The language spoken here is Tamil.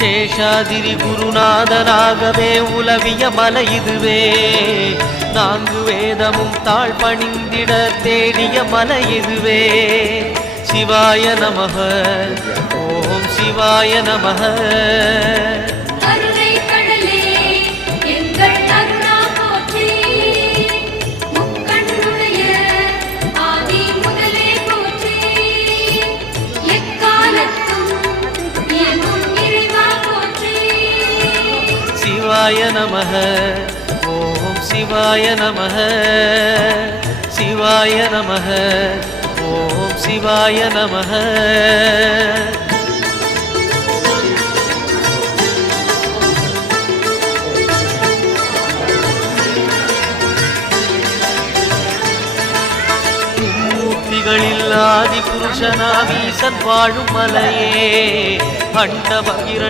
சேஷாதிரி குருநாதனாகவே உலவிய மலை இதுவே. நான்கு வேதமும் தாழ் பணிந்திட தேடிய மலை இதுவே. சிவாய நமஹ, ஓம் சிவாய நமஹ. சிவாய நமஹ, ஓம் சிவாய நமஹ. சிவாய நமஹ, ஓம் சிவாய நமஹ. மூர்த்திகளில் ஆதி புருஷனாவீசன் வாழும் மலையே. அண்ட பகிர